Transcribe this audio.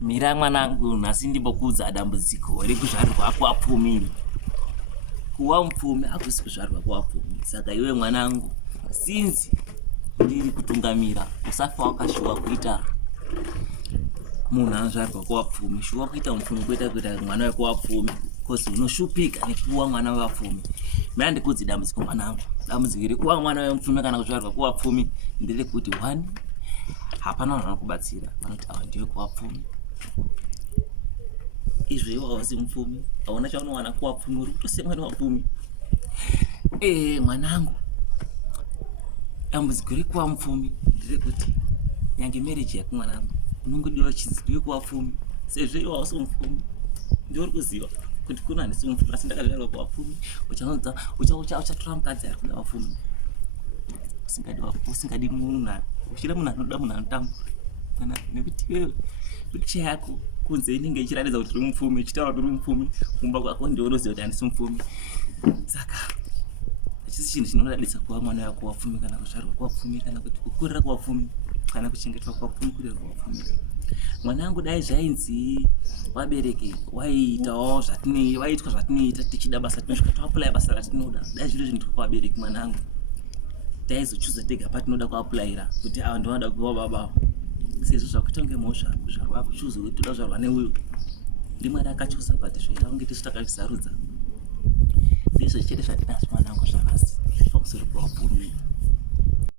Mira mwanangu, nhasi ndimbokuudza dambudziko rekuzvarirwa kuwapfumi. Kuwa mupfumi hakusi kuzvarirwa kuwapfumi. Saka iwe mwanangu, sinzi ndiri kutungamira, usafa wakashuwa kuita munhu anozvarirwa kuwapfumi. Shuwa kuita mupfumi kuita mwana wekuwapfumi, kozi unoshupika nekuwa mwana wevapfumi. Mira ndikuudze dambudziko mwanangu. Dambudziko rekuva mwana wemupfumi kana kuzvarirwa kuwapfumi nderekuti 1, hapana vanhu vanokubatsira, vanoti ava ndiwe kuwapfumi. Izvo iwe hausi mupfumi, hauna chaunowana kuwapfumi, uri kutosiya mwana wapfumi. Mwanangu, dambudziko rekuva mupfumi nderekuti nyange mereji yako mwanangu unongodiwa chinzi ndiwe kuwapfumi, sezvo iwe hausi mupfumi. Ndiuri kuziva kuti kuno handisi mupfumi, asi ndakazvarirwa kuwapfumi. Uchatora mukadzi ari kuda vapfumi, usingadi munhu, uchida munhu anoda munhu anotamba, nekuti iwewe pikicha yako kunze inenge ichiratidza kuti uri mupfumi, ichitaura kuti uri mupfumi, kumba kwako ndiwe unoziva kuti handisi mupfumi. Saka hachisi chinhu chinodadisa kuva mwana wako wapfumi kana kuzvarwa kuwapfumi kana kuti kukurira kuwapfumi kana kuchengetwa kuwapfumi, kurira kuwapfumi. Mwanangu, dai zvainzi vabereki waiitawo waitwa zvatinoita tichida basa, tinosvika toapply basa ratinoda. Dai zviri zvinhu kuvabereki mwanangu, taizochuza tega patinoda kuapplyira kuti ava ndinoda kuva baba. Sezvo zvakuita kunge mhosva kuzvarwa kuchuza kuti toda kuzvarwa neuyu, ndimwari akachuza, but zvoita kunge tisu takazvisarudza. Ndizvo chete zvatinazvo mwanangu, zvavasi pamusoro peuapfumi.